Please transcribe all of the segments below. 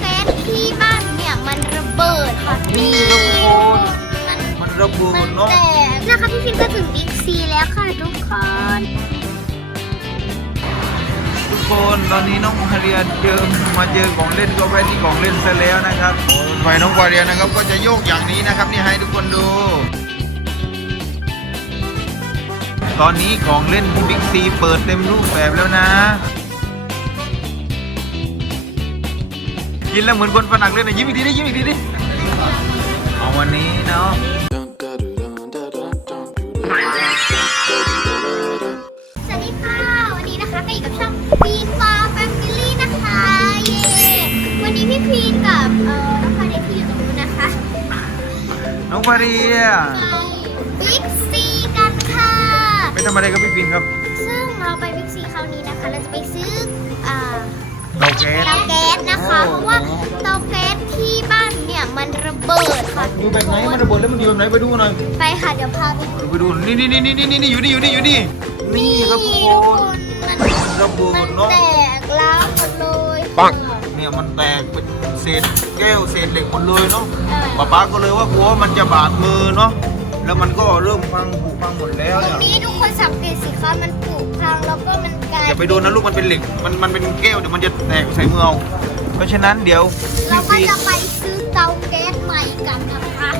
แก๊สที่บ้านเนี่ยมันระเบิดค่ะนี่ทุกคนมันมันระเบิมัดนเนาะแตกนะคะพี่ฟิล์มก็ถึงบิ๊กซีแล้วค่ะทุกคนทุกคนตอนนี้น้องมาเรียนเจอมาเจอของเล่นก็ไปที่ของเล่นซะแล้วนะครับโอ้ยฝ่ายน้องมาเรียนนะครับก็จะโยกอย่างนี้นะครับนี่ให้ทุกคนดู ตอนนี้ของเล่นที่บิ๊กซีเปิดเต็มรูปแบบแล้วนะ กินแล้วเหมือนคนฝรั่งเลยนะยิ้มอีกทีดิยิ้มอีกทีดิเอาวันนี้เนาะสวัสดีค่ะ วันนี้นะคะก็อยู่กับช่องฟีฟาแฟมิลี่นะคะ เย้วันนี้พี่พีนกับเอ่อน้องพาเดทที่อยู่ตรงนู้นนะคะน้องมาเรียไปบิ๊กซีกันค่ะ ไปทำอะไรกับพี่ปินครับ ซึ่งเราไปบิ๊กซีคราวนี้นะคะ เราจะไปซื้ออ่า เตาแก๊สเตาแก๊สนะคะ เพราะว่าเตาแก๊สที่บ้านเนี่ยมันระเบิดค่ะอยู่แบบไหนมันระเบิดแล้วมันอยู่แบบไหนไปดูหน่อยไปค่ะเดี๋ยวพาไปดูไปดูนี่นี่นี่นี่นี่นี่อยู่นี่อยู่นี่อยู่นี่นี่ครับทุกทุกคคนนมันระเบิมัดนเนาะแตกล้าวหมดเลยปังค่ะเนี่ยมันแตกเป็นเศษแก้วเศษเหล็กหมดเลยเนาะใช่ป้าป้าก็เลยว่ากลัวว่ามันจะบาดมือเนาะ แล้วมันก็เริ่มพังผุพังหมดแล้วตรเนี่งยนี้ทุกคนสังเกตสิคะมันผุพังแล้วก็มันกลายอย่าไปโดนนะลูกมันเป็นเหล็ก มันมันเป็นแก้วเดี๋ยวมันจะแตกใส่มือเอาเพราะฉะนั้นเดี๋ยวเราพี่ก็ฟีจะไปซื้อเตาแก๊สใหม่กันนะคะ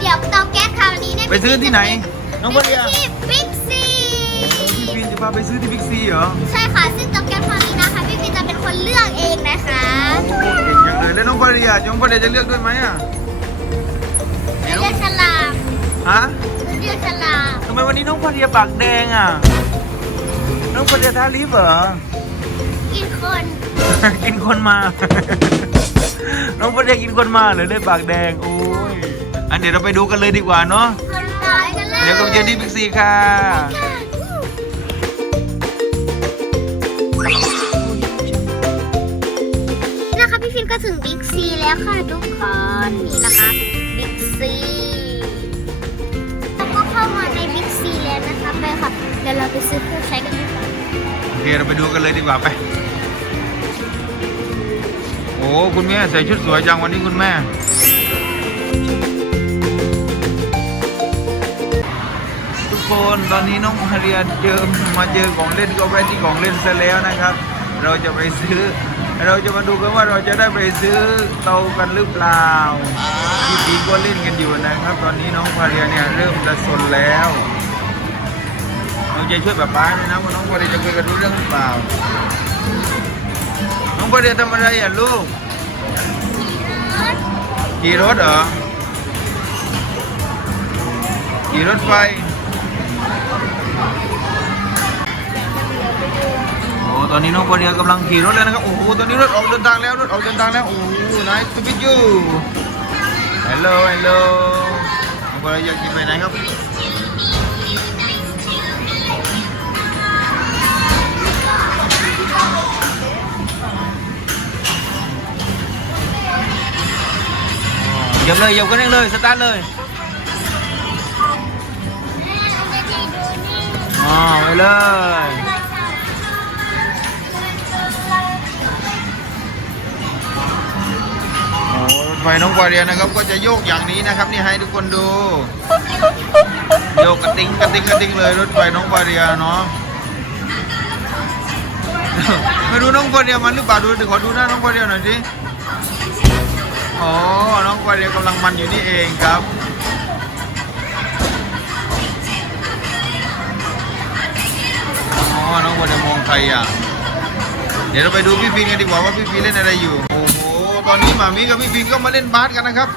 เดี๋ยวเตาแก๊สคราวนี้เนี่ยไปซื้อที่ไหน น้องไปมาเรียซื้อที่บิ๊กซี พี่ฟีนจะพาไปซื้อที่บิ๊กซีเหรอใช่ค่ะ ซึ่งเตาแก๊สคราวนี้นะคะพี่ฟินจะเป็นคนเลือกเองนะคะ โอ้เก่งจังเลยแล้วน้องมาเรียน้องมาเรียจะเลือกด้วยไหมอะเลือกฉลาก ฮะเลือกฉลากทำไมวันนี้น้องพาเรียปากแดงอะ น้องพาเรียทาลิปเหรอ กินคน กินคนมา น้องพาเรียกินคนมาเลยเลยปากแดง โอ้ย อันเดี๋ยวเราไปดูกันเลยดีกว่าเนาะ คนตายกันเลยเดี๋ยวก็ไปเจอที่บิ๊กซีค่ะ นะคะพี่ฟินก็ถึงบิ๊กซีแล้วค่ะทุกคนนี่นะคะ ดี๋ยวเราไปซื้อเครื่องใช้กันดีกว่าโอเคเราไปดูกันเลยดีกว่าไป โอ้คุณแม่ใส่ชุดสวยจังวันนี้คุณแม่ทุกคนตอนนี้น้องมาเรียนเจอมาเจอของเล่นก็ไปที่ของเล่นซะแล้วนะครับ เราจะไปซื้อ เราจะมาดูกันว่าเราจะได้ไปซื้อเตากันหรือเปล่าพี่ปีก็เล่นกันอยู่นะครับ ตอนนี้น้องมาเรียเนี่ยเริ่มจะสนแล้ว เราจะช่วยป้าป้าด้วยนะว่าน้องมาเรียจะคุยกันรู้เรื่องหรือเปล่า น้องมาเรียทำอะไรอะลูกขี่รถเหรอขี่รถไฟโอ้ตอนนี้น้องปอเดียกำลังขี่รถแล้วนะครับ โอ้โห ตอนนี้รถออกเดินทางแล้ว รถออกเดินทางแล้ว โอ้โห nice to meet you hello hello น้องปอเดียอยากกินไปไหนครับ เหยียบเลยเหยียบกันเลย สตาร์ทเลยอ๋อไปเลยโอ้รถไฟน้องกวาเรียนะครับ ก็จะโยกอย่างนี้นะครับ นี่ให้ทุกคนดู โยกกระติ้งกระติ้งกระติ้งเลยรถไฟน้องกวาเรียเนาะไม่รู้น้องกวาเรียมันหรือเปล่าดูเดี๋ยวขอดูหน้าน้องกวาเรียหน่อยสิ อ๋อ น้องกวาเรียกำลังมันอยู่นี่เองครับ อ๋อ น้องกวาเรียมองใครอะ เดี๋ยวเราไปดูพี่ฟินกันดีกว่าว่าพี่ฟินเล่นอะไรอยู่ โอ้โห ตอนนี้หมามีกับพี่ฟินก็มาเล่นบาสกันนะครับ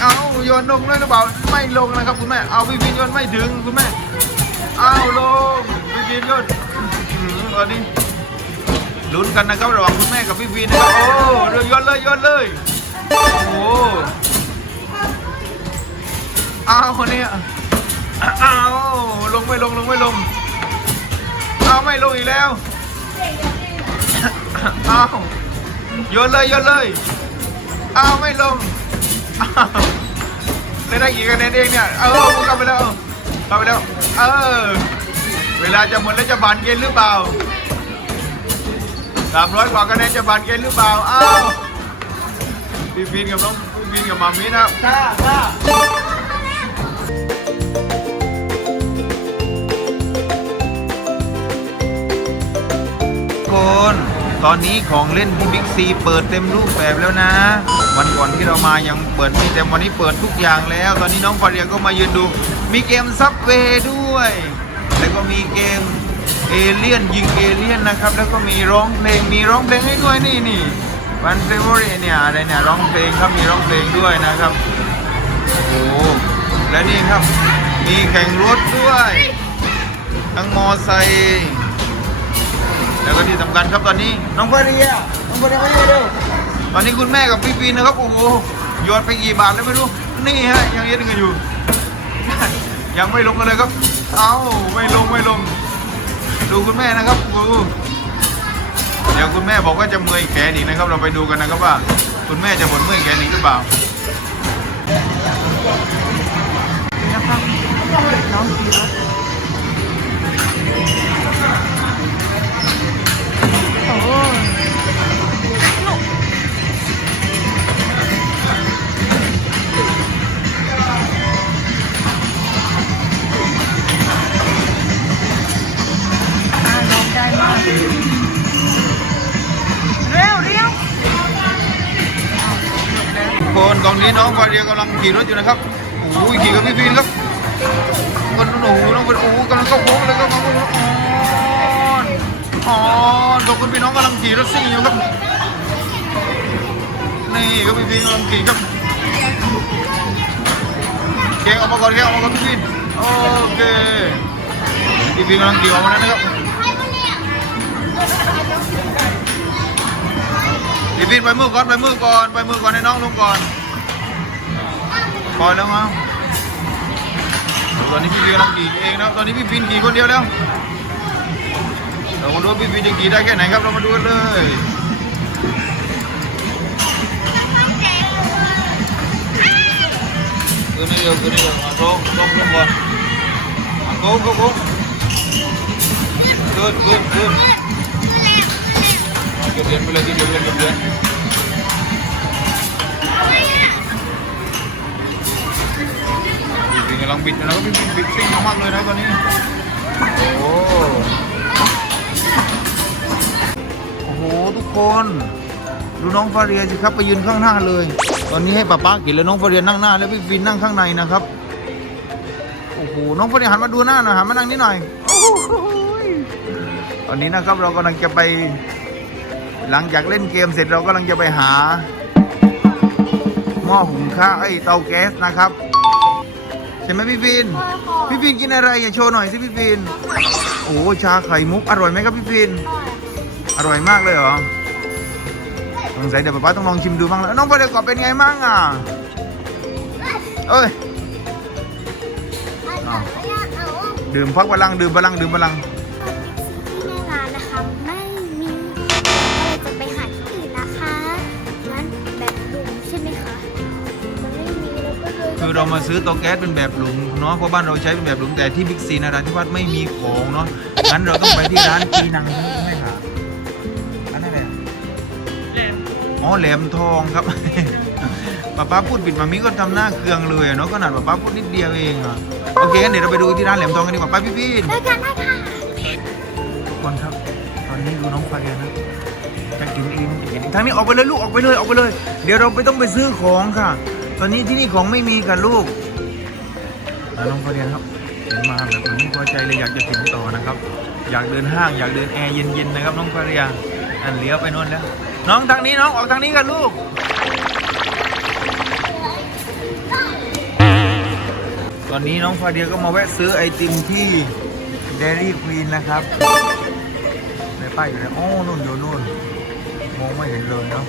เอาโยนลงเลยหรือเปล่า ไม่ลงนะครับคุณแม่ เอาพี่ฟินโยนไม่ถึงคุณแม่ เอาลง พี่ฟินโยนอื้อหือตอนนี้ลุ้นกันนะครับระหว่างคุณแม่กับพี่ฟินนะครับ โอ้เดี๋ยโยนเลยโยนเลย โอ้โหเอาคนนี้เอาลงไม่ลงลงไม่ลงเอาไม่ลงอีกแล้วเอาโยนเลยโยนเลยเอาไม่ลงอ้าวได้ได้กี่คะแนนเองเนี่ยเออเข้าไปแล้วเข้าไปแล้วเออเวลาจะหมดแล้วจะบานเกณฑ์หรือเปล่าสามร้อยกว่าคะแนนจะบานเกณฑ์หรือเปล่าอ้าว พี่ฟินกับน้องพี่ฟินกับมามินะครับ จ้าจ้าคนตอนนี้ของเล่นที่บิ๊กซีเปิดเต็มรูปแบบแล้วนะ วันก่อนที่เรามายังเปิดไม่เต็มวันนี้เปิดทุกอย่างแล้ว ตอนนี้น้องฟาเรียก็มายืนดู มีเกมซับเวด้วย แล้วก็มีเกมเอเลี่ยนยิงเอเลี่ยนนะครับ แล้วก็มีร้องเพลงมีร้องเพลงให้ด้วยนี่นี่ วันเฟเวอร์เนี่ยอะไรเนี่ยร้องเพลงครับมีร้องเพลงด้วยนะครับโอ้และนี่ครับมีแข่งรถด้วยทั้งมอไซค์แล้วก็ที่สำคัญครับตอนนี้น้องฟารียน้องฟารียมานี่เร็วตอนนี้คุณแม่กับพี่ปีนะครับโอ้โหโยนไปกี่บาทแล้วไม่รู้นี่ฮะยังเย็นกันอยู่ ยังไม่ลงกันเลยครับ เอ้าไม่ลงไม่ลง ดูคุณแม่นะครับโอ้ เดี๋ยวคุณแม่บอกว่าจะเมื่อยแขนอีกนะครับ เราไปดูกันนะครับว่า คุณแม่จะหมดเมื่อยแขนอีกหรือเปล่าอ่า คนกองนี้น้องฟาเรียกำลังขี่รถอยู่นะครับโอ้ยขี่กับพี่ฟีนครับคนโอ้โหน้องเป็นโอ้กำลังเข้าโค้งเลยครับโอ้โหอ๋อขอบคุณพี่น้องกำลังขี่รถซิ่งอยู่ครับนี่ก็พี่ฟีนกำลังขี่ครับเก่งออกมาก่อนเก่งออกมาก่อนพี่ฟีนโอเคพี่ฟีนกำลังขี่ออกมาแล้วนะครับ พี่ฟีนไปมือก่อนไปมือก่อนไปมือก่อนให้น้องลงก่อนปล่อยแล้วมั้งตอนนี้พี่ฟินกำลังขี่เองนะตอนนี้พี่ฟินขี่คนเดียวแล้วเรามาดูว่าพี่ฟินจะขี่ได้แค่ไหนครับเรามาดูกันเลยคือนี่เดียวคือนี่เดียวเอาโค้งโค้งลงก่อนโค้งโค้งโค้งขึ้นขึ้นขึ้น เอาเก็บเหรียญไปเลยที่เดียวเลยเก็บเหรียญบิดกำลังบิดอยู่นะครับพี่ฟินบิดซิ่งมากเลยนะตอนนี้ โอ้โอ้โหทุกคนดูน้องฟาเรียสิครับไปยืนข้างหน้าเลย ตอนนี้ให้ป้าป้ากินแล้วน้องฟาเรียนั่งหน้า แล้วพี่ฟินนั่งข้างในนะครับโอ้โหน้องฟาเรียหันมาดูหน้าหน่อยหันมานั่งนิดหน่อยโอ้โหตอนนี้นะครับเรากำลังจะไป หลังจากเล่นเกมเสร็จเรากำลังจะไปหา หม้อหุงข้าวไอ้เตาแก๊สนะครับ ใช่ไหมพี่ฟิน พี่ฟินกินอะไรอย่าโชว์หน่อยสิพี่ฟิน โอ้ชาไข่มุกอร่อยไหมครับพี่ฟิน อร่อยมากเลยเหรอสงสัยเดี๋ยวป๊าป๊าต้องลองชิมดูบ้างแล้วน้องปลาเดกอบเป็นไงมั่งอะ เอ้ยดื่มพักพลังดื่มพลังดื่มพลัง เรามาซื้อเตาแก๊สเป็นแบบหลุมเนาะเพราะบ้านเราใช้เป็นแบบหลุมแต่ที่บิ๊กซีนราธิวาสไม่มีของเนาะงั้นเราต้องไปที่ร้านปีนังใช่ไหมครับอันนั้นแหละอ๋อแหลมทองครับป้าป้าพูดผิดมามิก็ทำหน้าเคืองเลยเนาะขนาดป้าป้าพูดนิดเดียวเองอะโอเคงั้นเดี๋ยวเราไปดูที่ร้านแหลมทองกันดีกว่าไปพี่พี่ได้กันได้ค่ะทุกคนครับ ตอนนี้ดูน้องไฟนะจะกินองกินเองทางนี้ออกไปเลยลูกออกไปเลยออกไปเลย เดี๋ยวเราไปต้องไปซื้อของค่ะ ตอนนี้ที่นี่ของไม่มีค่ะลูกน้องประเดียนครับเห็นมาแบบนี้พอใจเลยอยากจะถึงต่อนะครับ อยากเดินห้างอยากเดินแอร์เย็นๆนะครับน้องประเดียนอันเลี้ยวไปโน่นแล้ว น้องทางนี้น้องออกทางนี้กันลูกตอนนี้น้องฟาเดียก็มาแวะซื้อไอติมที่เดลี่ควีนนะครับในป้ายอยู่ไหนโอ้นู่นอยู่นู่นมองไม่เห็นเลยเนาะ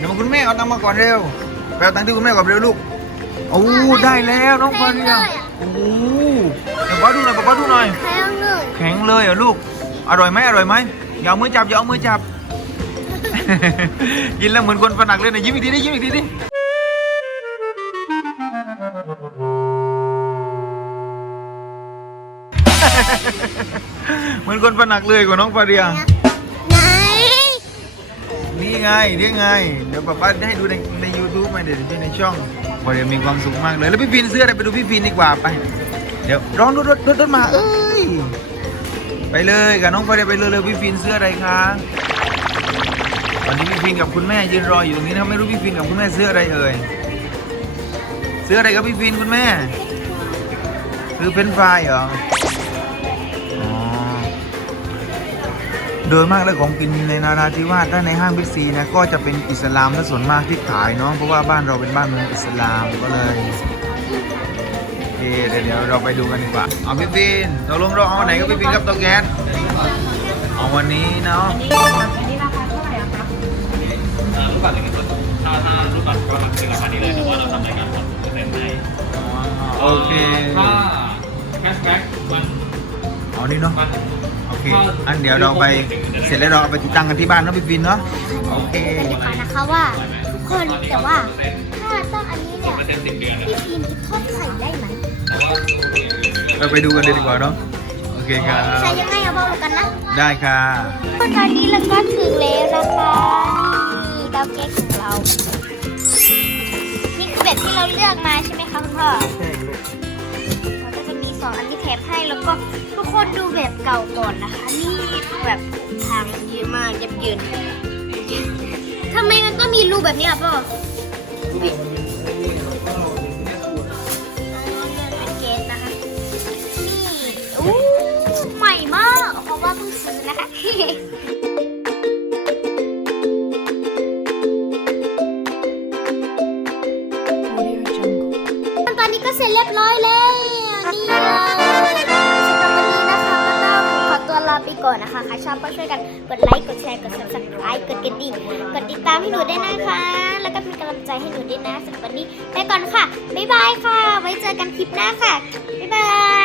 เดี๋ยวคุณแม่เอาตังค์มาก่อนเร็วไปเอาตังค์ที่คุณแม่ก่อนเร็วลูกโอ้ได้แล้วน้องฟาเรียโอ้เดี๋ยวป้าดูหน่อยป้าดูหน่อยแค่หนึ่งแข็งเลยเหรอลูก อร่อยไหมอร่อยไหมอย่าเอามือจับอย่าเอามือจับ กินแล้วเหมือนคนฝนักเลยนะยิ้มอีกทีดิยิ้มอีกทีดิเหมือนคนฝนักเลยกว่าน้องฟาเรียไห นี่ไงนี่ไง เดี๋ยวป๊าป๊าให้ดูในในยูทูบมาเดี๋ยวดูในช่องพอเดี๋ยวมีความสุขมากเลย แล้วพี่ฟินซื้ออะไรไปดูพี่ฟินดีกว่าไป เดี๋ยวร้องรถรถรถรถมา เอ้ย ไปเลยกับน้องพอเดี๋ยไปเลยเลยพี่ฟินซื้ออะไรคะวันนี้พี่ฟินกับคุณแม่ยืนรออยู่ตรงนี้นะไม่รู้พี่ฟินกับคุณแม่ซื้ออะไรเอ่ยซื้ออะไรกับพี่ฟินคุณแม่ซื้อเฟรนช์ฟรายเหรอ โดยมากแล้วของกินในนาราธิวาสถ้าในห้างบิ๊กซีนะก็จะเป็นอิสลามและส่วนมากที่ขายเนาะเพราะว่าบ้านเราเป็นบ้านเมืองอิสลามก็เลยโอเคเดี๋ยวเราไปดูกันดีกว่าเอาพี่ฟินเราลงเราเอาอันไหนก็พี่ฟินครับเตาแก๊สเอาวันนี้เนาะอันนี้ราคาเท่าไหร่ครับรูปบัตรจะเป็นส่วนถ้าถ้ารูปบัตรก็คือราคานี้เลยแต่ว่าเราทำรายการผ่อนเปอร์เซ็นต์ให้โอเคถ้าแคชแบ็กมันเอานี่เนาะ เคอันเดี๋ยวเราไปเสร็จแล้วเราเอาไปติดตั้งกันที่บ้านเนาะพี่ฟินเนาะโอเคกันดีกว่านะคะว่าทุกคนแต่ว่าถ้าต้องอันนี้เนี่ยเปอร์เซ็นต์สิบเดือนพี่ฟิล์มทอดไข่ได้ไหมเราไปดูกันเลยดีกว่าเนาะโอเคครับใช้ยังไงเอาบอกกันนะได้ค่ะตอนนี้เราก็ถึงแล้วนะคะนี่เตาแก๊สของเรานี่คือแบบที่เราเลือกมาใช่ไหมคะคุณพ่อเราก็จะมีส องอันที่แถมให้แล้วก็ทุกคนดูแบบเก่าก่อนนะคะ นี่แบบทางเยอะมากยับเยินทำไมมันต้องมีรูแบบนี้อะพ่ออุ๊ยอ๋อเป็นเกสนะคะนี่อู้ใหม่มากเพราะว่าเพิ่งซื้อนะคะตอนนี้ก็เสร็จเรียบร้อยแล้ว ไปก่อนนะคะใครชอบก็ช่วยกันกดไลค์ กดแชร์ กด subscribe กดกระดิ่ง กดติดตามให้หนูด้วยนะคะ แล้วก็เป็นกำลังใจให้หนูด้วยนะสำหรับวันนี้ไปก่อนค่ะ บ๊ายบายค่ะ ไว้เจอกันคลิปหน้าค่ะ บ๊ายบาย